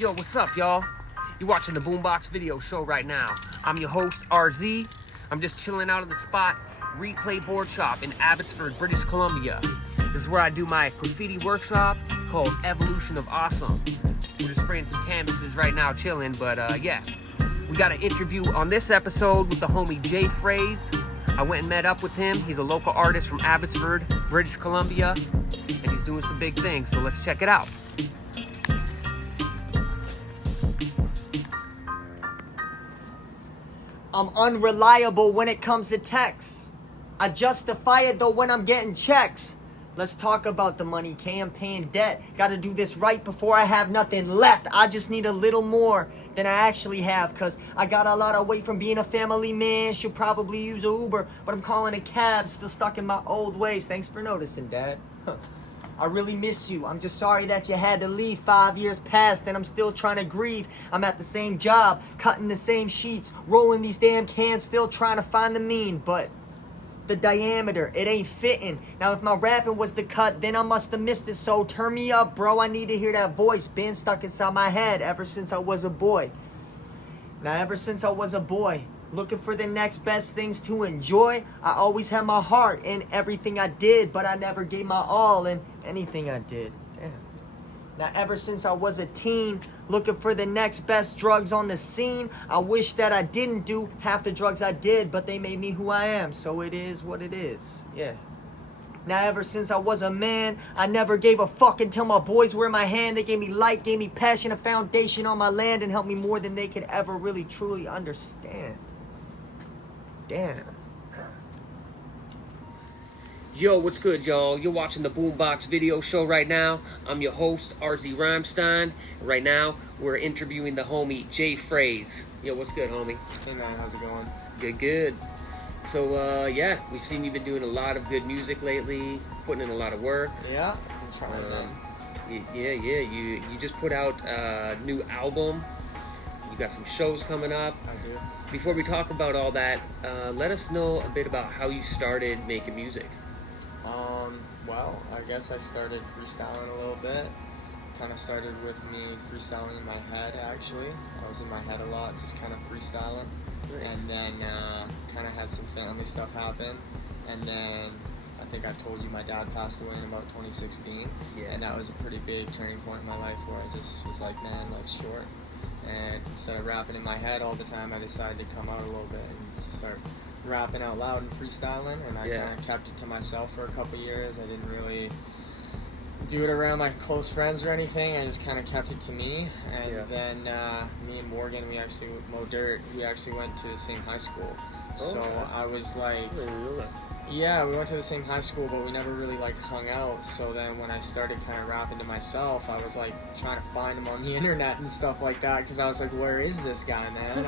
Yo, what's up, y'all? You're watching the Boombox Video Show right now. I'm your host, RZ. I'm just chilling out of the spot, Replay Board Shop in Abbotsford, British Columbia. This is where I do my graffiti workshop called Evolution of Awesome. We're just spraying some canvases right now, chilling, but yeah. We got an interview on this episode with the homie Jay Phrase. I went and met up with him. He's a local artist from Abbotsford, British Columbia, and he's doing some big things, so let's check it out. I'm unreliable when it comes to texts. I justify it though when I'm getting checks. Let's talk about the money, campaign debt. Gotta do this right before I have nothing left. I just need a little more than I actually have, cause I got a lot away from being a family man. Should probably use a Uber, but I'm calling a cab, still stuck in my old ways. Thanks for noticing, Dad. I really miss you. I'm just sorry that you had to leave. 5 years passed and I'm still trying to grieve. I'm at the same job, cutting the same sheets, rolling these damn cans, still trying to find the mean, but the diameter, it ain't fitting. Now if my rapping was the cut, then I must have missed it. So turn me up, bro. I need to hear that voice. Been stuck inside my head ever since I was a boy. Now ever since I was a boy, looking for the next best things to enjoy. I always had my heart in everything I did, but I never gave my all in anything I did. Damn. Now ever since I was a teen, looking for the next best drugs on the scene. I wish that I didn't do half the drugs I did, but they made me who I am, so it is what it is. Yeah. Now ever since I was a man, I never gave a fuck until my boys were in my hand. They gave me light, gave me passion, a foundation on my land, and helped me more than they could ever really truly understand. Damn. Yo, what's good, y'all? You're watching the Boombox Video Show right now. I'm your host, RZ Rhymestein. Right now, we're interviewing the homie Jay Phrase. Yo, what's good, homie? Hey man, how's it going? Good, good. So, yeah, we've seen you've been doing a lot of good music lately, putting in a lot of work. Yeah, I'm trying, man. Yeah. You just put out a new album. You got some shows coming up. I do. Before we talk about all that, let us know a bit about how you started making music. Well, I guess I started freestyling a little bit. Kind of started with me freestyling in my head, actually. I was in my head a lot, just kind of freestyling. Nice. And then kind of had some family stuff happen. And then I think I told you my dad passed away in about 2016. Yeah. And that was a pretty big turning point in my life where I just was like, man, life's short. And instead of rapping in my head all the time, I decided to come out a little bit and start rapping out loud and freestyling. And I kind of kept it to myself for a couple years. I didn't really do it around my close friends or anything. I just kind of kept it to me. And then me and Morgan, we actually went to the same high school. So I was like, yeah, we went to the same high school, but we never really like hung out. So then when I started kind of rapping to myself, I was like trying to find him on the internet and stuff like that, because I was like, where is this guy, man?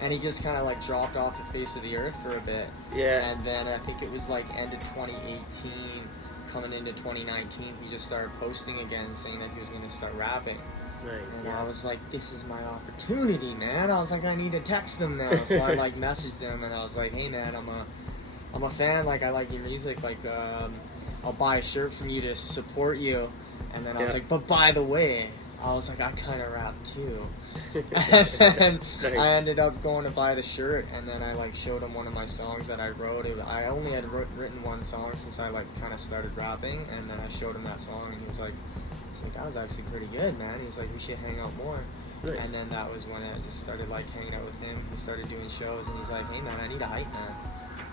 And he just kind of like dropped off the face of the earth for a bit. Yeah. And then I think it was like end of 2018, coming into 2019, he just started posting again, saying that he was going to start rapping. Nice. And I was like, this is my opportunity, man. I was like, I need to text him now. So I like messaged him and I was like, hey man, I'm a fan, like I like your music, like I'll buy a shirt from you to support you. And then I was like, but by the way, I was like, I kind of rap too. And then I ended up going to buy the shirt, and then I like showed him one of my songs that I wrote. I only had written one song since I like kind of started rapping, and then I showed him that song, and he was like, that was actually pretty good, man. He's like, we should hang out more. Nice. And then that was when I just started like hanging out with him. We started doing shows, and he's like, hey man, I need a hype man.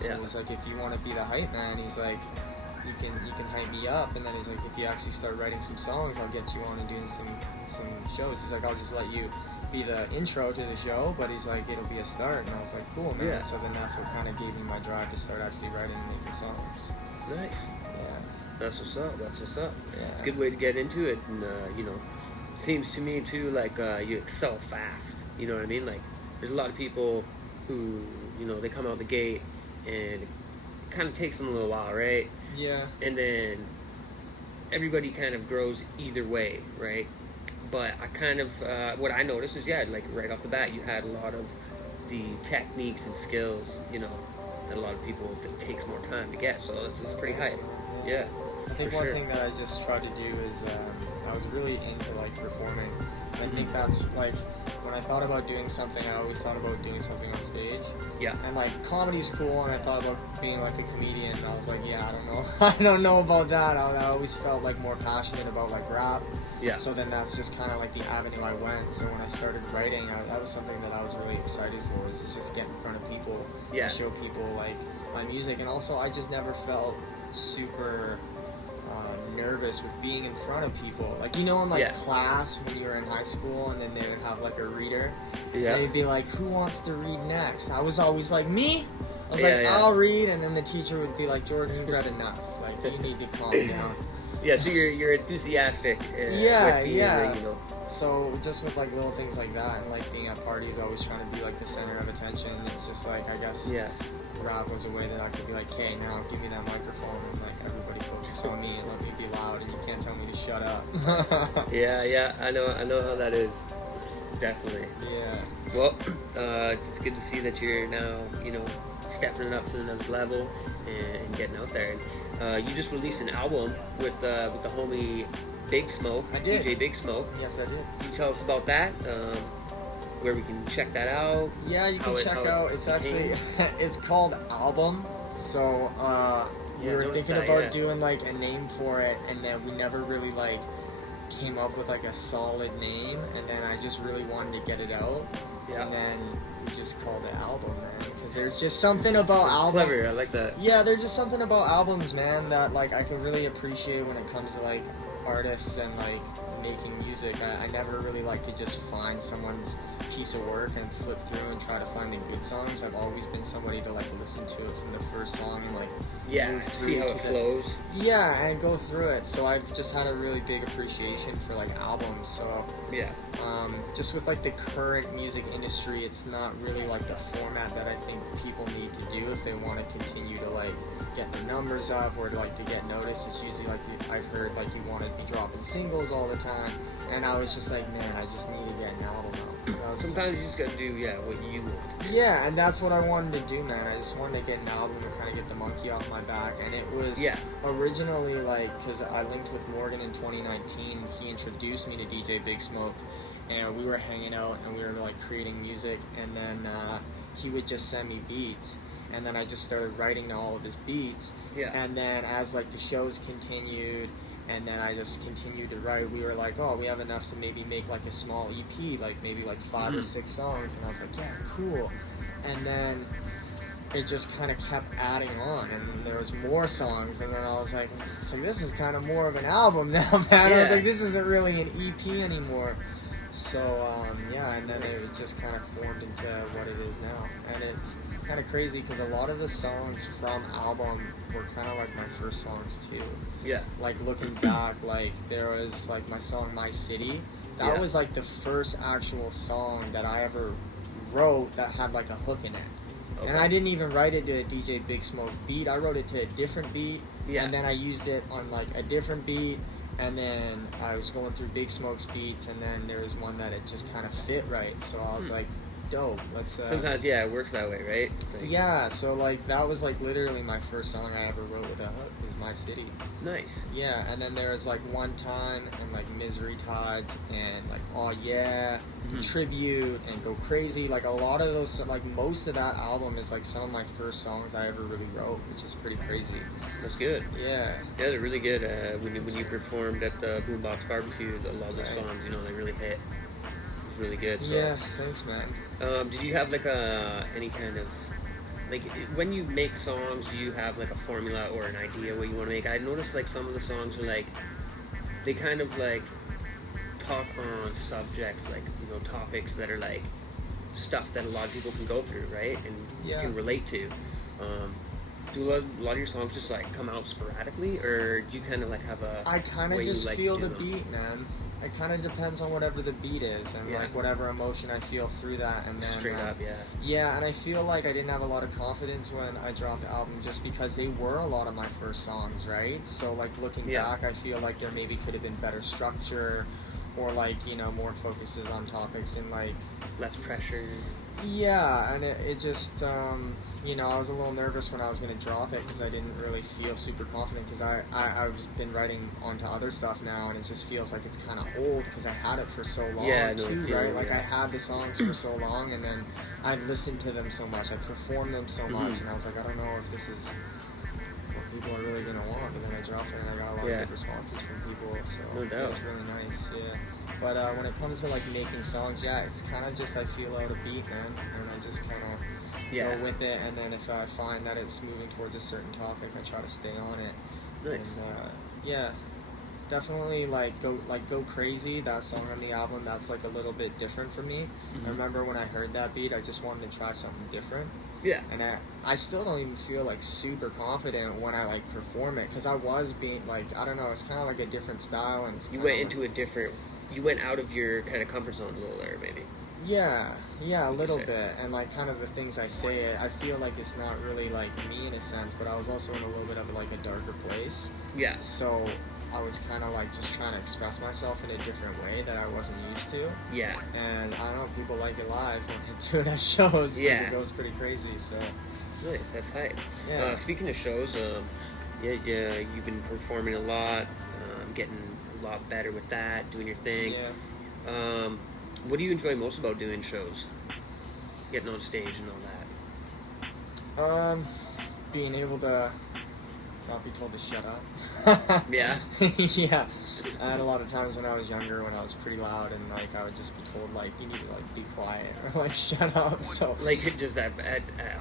So he's like, if you want to be the hype man, he's like, you can hype me up. And then he's like, if you actually start writing some songs, I'll get you on and doing some shows. He's like, I'll just let you be the intro to the show, but he's like, it'll be a start. And I was like, cool, man. Yeah. So then that's what kind of gave me my drive to start actually writing and making songs. Nice. Yeah. That's what's up. Yeah. It's a good way to get into it, and seems to me too like you excel fast. You know what I mean? Like, there's a lot of people who they come out the gate and it kind of takes them a little while, right? Yeah. And then everybody kind of grows either way, right? But I kind of what I noticed is like right off the bat, you had a lot of the techniques and skills, that a lot of people it takes more time to get. So it's pretty hype. Yeah. I think one thing that I just try to do is I was really into like performing. I think that's like when I thought about doing something, I always thought about doing something on stage. Yeah. And like comedy's cool, and I thought about being like a comedian. And I was like, yeah, I don't know, I don't know about that. I always felt like more passionate about like rap. Yeah. So then that's just kind of like the avenue I went. So when I started writing, that was something that I was really excited for, is to just get in front of people, Yeah. and show people like my music. And also I just never felt super nervous with being in front of people. Like, you know, in like Yeah. class when you were in high school, and then they would have like a reader. Yeah. And they'd be like, who wants to read next? I was always like, me? I was Yeah, like, yeah. I'll read. And then the teacher would be like, Jordan, you've read enough. Like, you need to calm down. Yeah, so you're enthusiastic. Yeah, with yeah. You know. So just with like little things like that, and like being at parties, always trying to be like the center of attention. It's just like, I guess Yeah. rap was a way that I could be like, okay, now give me that microphone, and like everybody focus on me and let me be loud, and you can't tell me to shut up. Yeah, I know how that is. Definitely. Yeah. Well, it's good to see that you're now, you know, stepping it up to another level and getting out there. And you just released an album with the homie Big Smoke, I did. DJ Big Smoke. Yes, I did. Can you tell us about that? Where we can check that out? Yeah, you can How it- check how it out. It's actually became? it's called Album. So we Yeah, were noticed thinking that, about yeah. doing like a name for it, and then we never really like came up with like a solid name. And then I just really wanted to get it out. Yeah. And then we just called it Album, man, because there's just something about It's album. clever. I like that. Yeah, there's just something about albums, man, that like I can really appreciate when it comes to like artists and like making music. I never really like to just find someone's piece of work and flip through and try to find the good songs. I've always been somebody to like listen to it from the first song and like Yeah, move see through how to it the- flows. Yeah, and go through it. So I've just had a really big appreciation for like albums. So Yeah. just with like the current music industry, it's not really like the format that I think people need to do if they want to continue to like get the numbers up or to like to get noticed. It's usually like I've heard like you want to be dropping singles all the time, and I was just like, man, I just need to get an album out. And I was- Sometimes you just gotta do what you want. yeah, and that's what I wanted to do, man. I just wanted to get an album and kind of get the monkey off my back. And it was Yeah. originally like, because I linked with Morgan in 2019, he introduced me to DJ Big Smoke, and we were hanging out and we were like creating music, and then he would just send me beats, and then I just started writing to all of his beats. Yeah. And then as like the shows continued, and then I just continued to write, we were like, oh, we have enough to maybe make like a small EP, like maybe like 5 or 6 songs. And I was like, yeah, cool. And then it just kind of kept adding on, and then there was more songs, and then I was like, so this is kind of more of an album now, man. I was Yeah. like, this isn't really an EP anymore. So yeah, and then it just kind of formed into what it is now. And it's kind of crazy because a lot of the songs from album were kind of like my first songs too. Yeah. Like looking back, like there was like my song My City. That Yeah. was like the first actual song that I ever wrote that had like a hook in it. Okay. And I didn't even write it to a DJ Big Smoke beat. I wrote it to a different beat, Yeah. and then I used it on like a different beat, and then I was going through Big Smoke's beats, and then there was one that it just kind of fit right. So I was like, dope, let's Sometimes, it works that way, right? It's like, yeah, so like that was like literally my first song I ever wrote with a hook, was My City. Nice. Yeah, and then there was like One Time and like Misery Tides and like Oh Yeah, Tribute and Go Crazy. Like a lot of those, like most of that album is like some of my first songs I ever really wrote, which is pretty crazy. That's good. Yeah. Yeah, they're really good. When you performed at the Boombox Barbecue, a lot of those songs, they really hit. It's really good. So, Yeah, thanks, man. did you have like any kind of like when you make songs, do you have like a formula or an idea what you want to make? I noticed like some of the songs are like they kind of like talk on subjects like topics that are like stuff that a lot of people can go through, right? And Yeah. can relate to. Do a lot of your songs just like come out sporadically, or do you kind of like have a? I kind of way you just like to feel do the them? beat, man. It kind of depends on whatever the beat is and Yeah. like whatever emotion I feel through that, and then Straight up, yeah. Yeah, and I feel like I didn't have a lot of confidence when I dropped the album just because they were a lot of my first songs, right? So like looking Yeah. back, I feel like there maybe could have been better structure, or like, you know, more focuses on topics and like Less pressure. yeah, and it just you know, I was a little nervous when I was gonna drop it because I didn't really feel super confident because I've been writing onto other stuff now, and it just feels like it's kind of old because I had it for so long too, right? Like I had the songs for so long, and then I've listened to them so much, I performed them so much, and I was like, I don't know if this is what people are really gonna want. And then I dropped it, and I got a lot of good responses from people, so No doubt. it was really nice. Yeah. But when it comes to like making songs, yeah, it's kind of just I feel out a beat, man, and I just kind of go with it. And then if I find that it's moving towards a certain topic, I try to stay on it. Nice. And yeah, definitely like go crazy. That song on the album, that's like a little bit different for me. I remember when I heard that beat, I just wanted to try something different. Yeah. And I still don't even feel like super confident when I like perform it because I was being like, I don't know, it's kind of like a different style, and it's You kinda went like, into a different. You went out of your kind of comfort zone a little there, maybe. yeah, a little say. bit, and like kind of the things I say, I feel like it's not really like me in a sense, but I was also in a little bit of like a darker place. Yeah. So I was kind of like just trying to express myself in a different way that I wasn't used to. Yeah. And I don't know, people like it live when I do it at shows because Yeah. it goes pretty crazy. So Nice. That's hype. Yeah. Speaking of shows, yeah, you've been performing a lot, getting a lot better with that, doing your thing. yeah. What do you enjoy most about doing shows? Getting on stage and all that. Being able to not be told to shut up. Yeah. Yeah. I had a lot of times when I was younger when I was pretty loud, and like I would just be told like you need to like be quiet or like shut up. So Like just at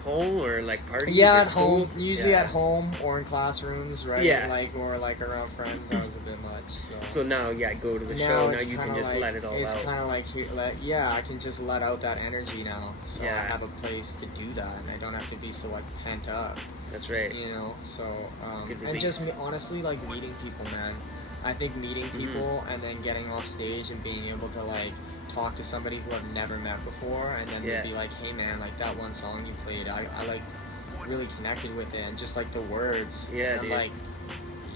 home or like parties? yeah, or at school? home, usually Yeah. at home or in classrooms, right? Yeah. Like or like around friends. That was a bit much. So. So now, yeah, go to the show. Now it's you can kinda just like, let it all it's out. kind of like I can just let out that energy now. So Yeah. I have a place to do that, and I don't have to be so like pent up. That's right. You know, so good and just release. honestly like meeting people, man. I think meeting people and then getting off stage and being able to like talk to somebody who I've never met before, and then Yeah. they'd be like, hey man, like that one song you played, I like really connected with it, and just like the words. Yeah, and I'm dude. like,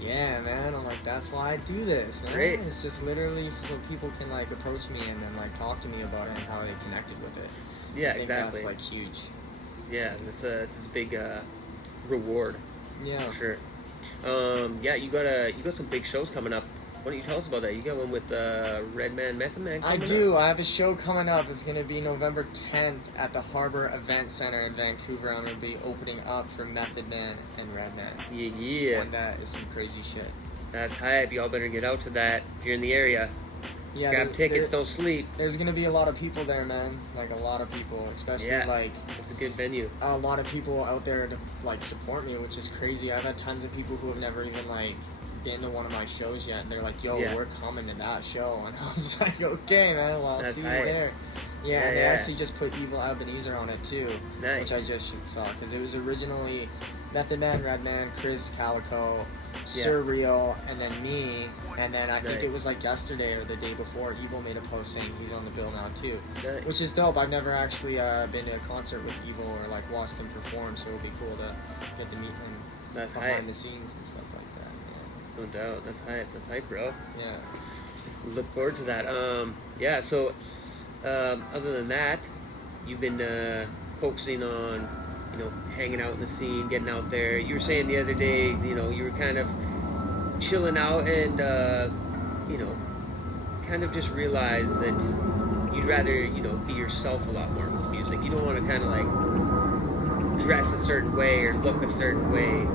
yeah, man. I'm like, that's why I do this, man. Great. It's just literally so people can like approach me and then like talk to me about it and how they connected with it. Yeah, I think exactly. that's like huge. Yeah, it's a big reward. Yeah. For sure. Yeah, you got some big shows coming up. Why don't you tell us about that? You got one with Redman, Method Man. I coming do. Up. I have a show coming up. It's going to be November 10th at the Harbor Event Center in Vancouver. I'm going to be opening up for Method Man and Redman. Yeah. And that is some crazy shit. That's hype. Y'all better get out to that if you're in the area. Yeah, Grab tickets. Don't sleep. There's going to be a lot of people there, man. Like a lot of people, especially Yeah. like It's a good venue. a lot of people out there to like support me, which is crazy. I've had tons of people who have never even like been to one of my shows yet, and they're like, yo, Yeah. we're coming to that show. And I was like, okay, man, well, I'll That's see hype. you there. Yeah, Yeah, and they yeah. actually just put Evil Ebenezer on it too, Nice. which I just saw, because it was originally Method Man, Redman, Chris Calico, Surreal, and then me, and then I think it Nice. was like yesterday or the day before, Evil made a post saying he's on the bill now too. Nice. Which is dope. I've never actually been to a concert with Evil or like watched them perform, so it'll be cool to get to meet him That's behind hype. the scenes and stuff like that. No doubt. That's hype. That's hype, bro. Yeah. Look forward to that. Yeah. So, other than that, you've been focusing on, hanging out in the scene, getting out there. You were saying the other day, you were kind of chilling out and, kind of just realized that you'd rather, be yourself a lot more with music. You don't want to kind of like dress a certain way or look a certain way.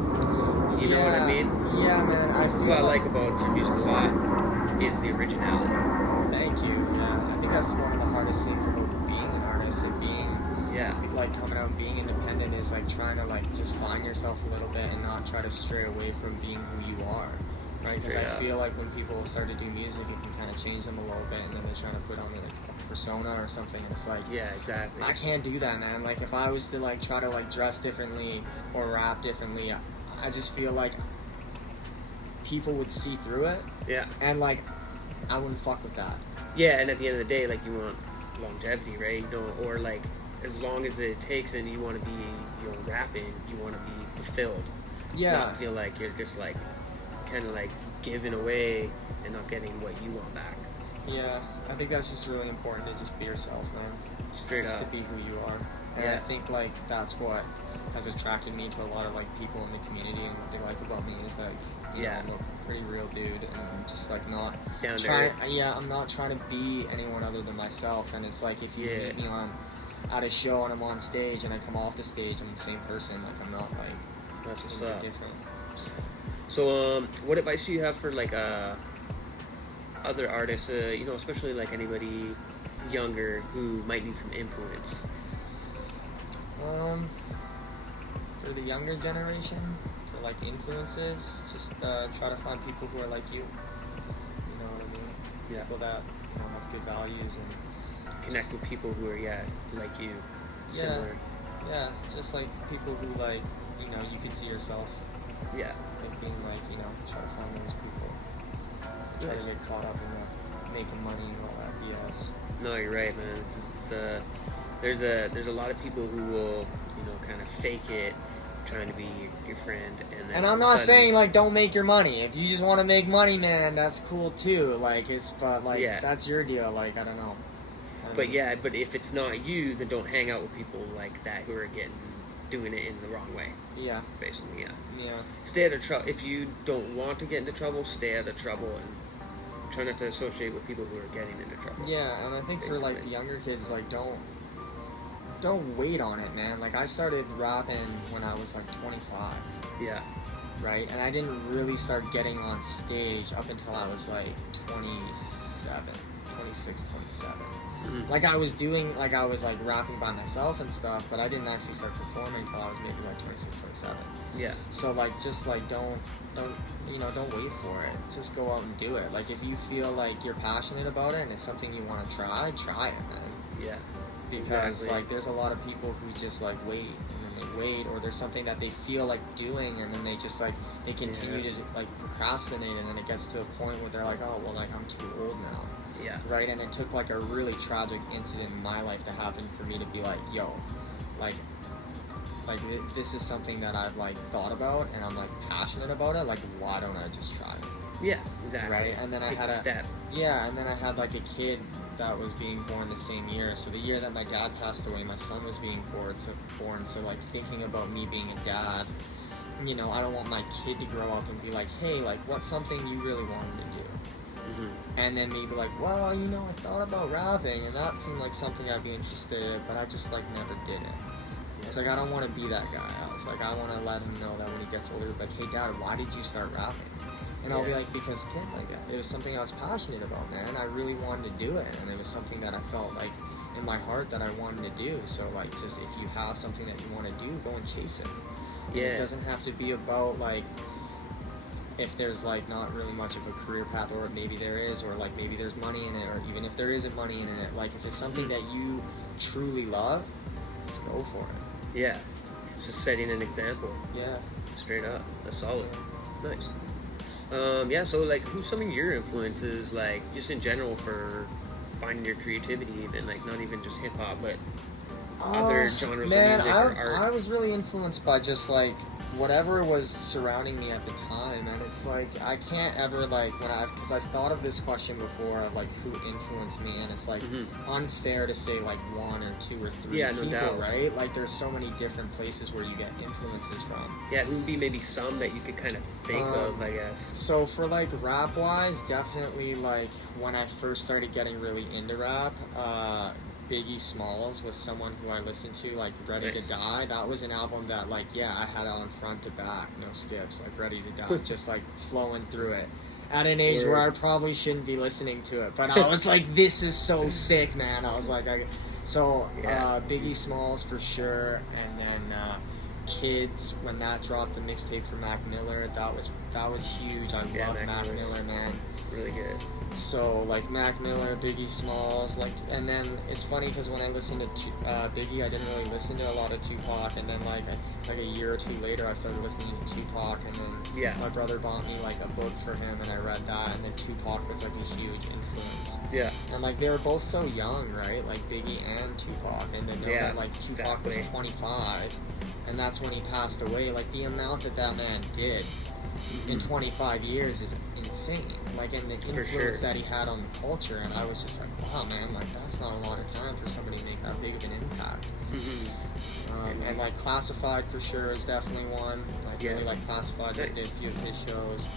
You know what I mean? Yeah, man. I feel What I like about your music a lot is the originality. Thank you. I think that's one of the hardest things about being an artist and being Yeah. like coming out and being independent is like trying to like just find yourself a little bit and not try to stray away from being who you are, right? Because I Straight up. feel like when people start to do music, it can kind of change them a little bit, and then they're trying to put on like a persona or something. It's like, Yeah, exactly. I can't do that, man. Like if I was to like try to like dress differently or rap differently, I just feel like people would see through it, Yeah. and like I wouldn't fuck with that. Yeah, and at the end of the day, like, you want longevity, right? Or like, as long as it takes and you want to be, rapping, you want to be fulfilled. Yeah. Not feel like you're just like, kind of like giving away and not getting what you want back. Yeah, I think that's just really important to just be yourself, man. Straight Just up. to be who you are. And Yeah. I think like that's what has attracted me to a lot of like people in the community, and what they like about me is that you Yeah. know, I'm a pretty real dude, and I'm just like not Down to trying. earth. Yeah, I'm not trying to be anyone other than myself. And it's like if you Yeah. meet me at a show and I'm on stage and I come off the stage, I'm the same person. Like I'm not like That's what's anything up. different. So, what advice do you have for like other artists? You know, especially like anybody younger who might need some influence. For the younger generation, for like influences, just try to find people who are like you. You know what I mean? Yeah. People that have good values and Connect with people who are like you, similar. yeah, just like people who like you could see yourself Yeah. like being like try to find those people. Try to get caught up in the making money and all that BS. No, you're right, man. There's a lot of people who will kind of fake it, trying to be your friend, and then And all I'm of a not sudden- saying like don't make your money. If you just want to make money, man, that's cool too. Like but Yeah. that's your deal. Like I don't know. But yeah, but if it's not you, then don't hang out with people like that who are doing it in the wrong way. Yeah. Basically, yeah. Yeah. Stay out of trouble. If you don't want to get into trouble, stay out of trouble and try not to associate with people who are getting into trouble. Yeah, and I think for like the younger kids, like don't wait on it, man. Like I started rapping when I was like 25, Yeah. right? And I didn't really start getting on stage up until I was like 26, 27. Mhm. Like I was like rapping by myself and stuff, but I didn't actually start performing until I was maybe like 26, 27. Yeah. So like just like don't wait for it. Just go out and do it. Like if you feel like you're passionate about it and it's something you want to try it, man. Yeah. Because Exactly. like there's a lot of people who just like wait and then they wait, or there's something that they feel like doing and then they just like they continue to like procrastinate, and then it gets to a point where they're like, oh well, like I'm too old now. Yeah. Right? And it took like a really tragic incident in my life to happen for me to be like, yo, like this is something that I've like thought about and I'm like passionate about it. Like, why don't I just try it? Yeah. Exactly. Right? And then Take I had the step. and then I had like a kid that was being born the same year. So the year that my dad passed away, my son was being born. So like thinking about me being a dad, I don't want my kid to grow up and be like, hey, like what's something you really wanted to do? Mm-hmm. And then me be like, well, I thought about rapping, and that seemed like something I'd be interested in, but I just like never did it. It's like I don't want to be that guy. I was like, I want to let him know that when he gets older, like, hey, Dad, why did you start rapping? And I'll be Yeah. like, because kid, like it was something I was passionate about, man. I really wanted to do it, and it was something that I felt like in my heart that I wanted to do. So like, just if you have something that you want to do, go and chase it. And Yeah. it doesn't have to be about like if there's like not really much of a career path, or maybe there is, or like maybe there's money in it, or even if there isn't money in it, like if it's something that you truly love, just go for it. Yeah. Just setting an example. Yeah. Straight up. That's solid. Nice. Yeah, so like who's some of your influences, like just in general for finding your creativity, even like not even just hip hop, but other genres Man, of music or art? I was really influenced by just like whatever was surrounding me at the time, and it's like I can't ever like because I've thought of this question before of like who influenced me, and it's like unfair to say like one or two or three Yeah, no people, doubt. right? Like there's so many different places where you get influences from. Yeah, who would be maybe some that you could kind of think of, I guess. So for like rap wise, definitely like when I first started getting really into rap, Biggie Smalls was someone who I listened to, like Ready Nice. to Die. That was an album that like I had on front to back, no skips, like Ready to Die, just like flowing through it. At an age where I probably shouldn't be listening to it, but I was like, this is so sick, man. I was like, Biggie Smalls for sure, and then Kids, when that dropped, the mixtape for Mac Miller, that was huge. I love Mac Miller, man. Really good. So like Mac Miller, Biggie Smalls, like, and then it's funny because when I listened to Biggie, I didn't really listen to a lot of Tupac, and then like a year or two later, I started listening to Tupac, and then my brother bought me like a book for him, and I read that, and then Tupac was like a huge influence. Yeah. And like they were both so young, right? Like Biggie and Tupac, and to know that like Tupac was 25, and that's when he passed away. Like the amount that man did. in 25 years is insane. Like, and the influence sure. that he had on the culture, and I was just like, wow, man, like that's not a lot of time for somebody to make that big of an impact. And like Classified for sure is definitely one. I really like Classified. I did a few of his shows.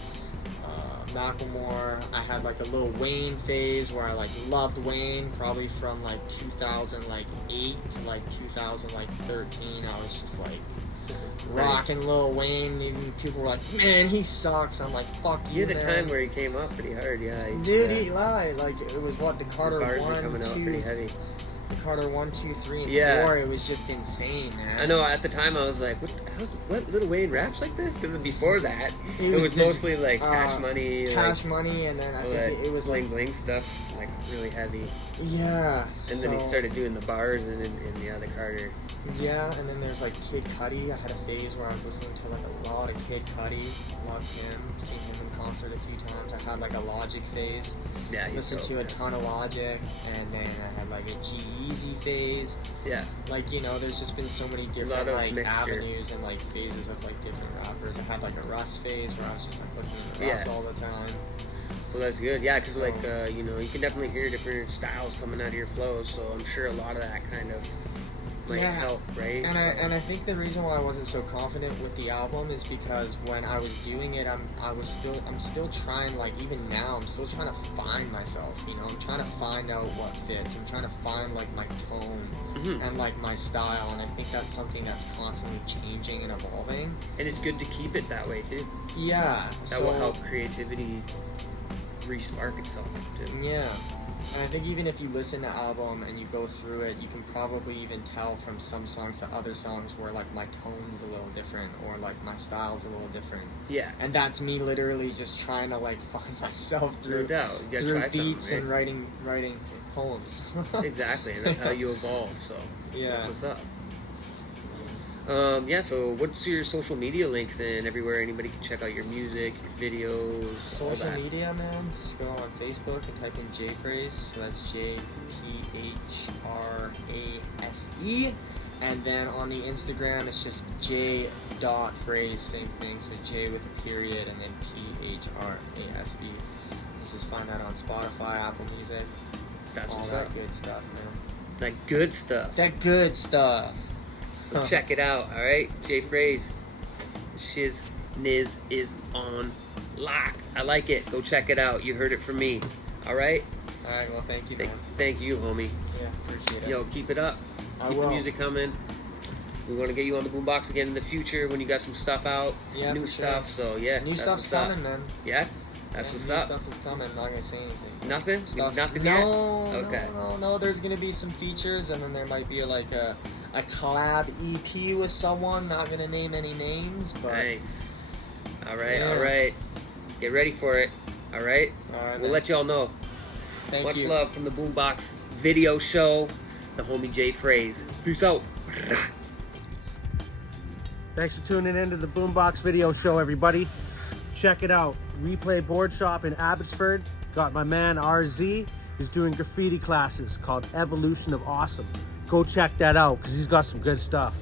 Macklemore, I had like a Lil Wayne phase where I like loved Wayne, probably from like 2008 to like 2013. I was just like rocking Lil Wayne. Even people were like, "Man, he sucks." I'm like, "Fuck you, You had a man." time where he came up pretty hard, yeah. Did he lie? Like it was what the Carter bars were 1, coming out 2, pretty heavy. the Carter 1, 2, 3, and Yeah. 4. It was just insane, man. I know. At the time, I was like, "What? Lil Wayne raps like this?" Because before that, It it was was the, mostly like Cash Money, Cash Money, and then I think it was bling like, bling stuff, like really heavy. yeah. And then he started doing the bars and the Carter. Yeah, and then there's like Kid Cudi. I had a phase where I was listening to like a lot of Kid Cudi. Loved him. Seen him in concert a few times. I had like a Logic phase. Yeah, Listened to a ton of Logic, and then I had like a G-Eazy phase. Yeah, Like, you know, there's just been so many different of like mixture. avenues and like phases of like different rappers. I had like a Russ phase where I was just like listening to Russ Yeah. all the time. well that's good. Yeah, because So- like you know, you can definitely hear different styles coming out of your flows. So I'm sure a lot of that kind of might Yeah. help, right? And I think the reason why I wasn't so confident with the album is because when I was doing it, I'm still trying, like even now I'm still trying to find myself, you know. I'm trying to find out what fits. I'm trying to find like my tone and like my style, and I think that's something that's constantly changing and evolving. And it's good to keep it that way too. Yeah. That will help creativity re-spark itself too. Yeah. And I think even if you listen to album and you go through it, you can probably even tell from some songs to other songs where like my tone's a little different or like my style's a little different. Yeah, And that's me literally just trying to like find myself no through doubt. You gotta through try beats something, and writing poems. right? Exactly, and that's how you evolve. So Yeah. that's what's up. Yeah, so what's your social media links and everywhere anybody can check out your music, your videos, all Social that? media, man, just go on Facebook and type in J-Phrase, so that's Jphrase, and then on the Instagram it's just J.Phrase, same thing, so J with a period and then Phrase. You just find that on Spotify, Apple Music, That's all what's that up. good stuff, man. That good stuff. That good stuff. So check it out, all right? J-Phrase, Shiz Niz is on lock. I like it. Go check it out. You heard it from me. All right? All right, well, thank you, man. Thank you, homie. Yeah, appreciate it. Yo, keep it up. I Keep will. the music coming. We want to get you on the boombox again in the future when you got some stuff out, Yeah, new for sure. stuff. So yeah, New that's stuff's what's up. coming, man. Yeah, that's Yeah, what's new up. stuff is coming. I'm not gonna say anything. Nothing. Stuff. Nothing yet. No, Okay. no. There's gonna be some features, and then there might be like a collab EP with someone. Not gonna name any names, but Nice. All right, Yeah. all right. Get ready for it. All right. all right, We'll man. let y'all know. Thank Much you. love from the Boombox Video Show. The homie J-Phrase. Peace out. Thanks for tuning in to the Boombox Video Show, everybody. Check it out. Replay Board Shop in Abbotsford. Got my man RZ. He's doing graffiti classes called Evolution of Awesome. Go check that out because he's got some good stuff.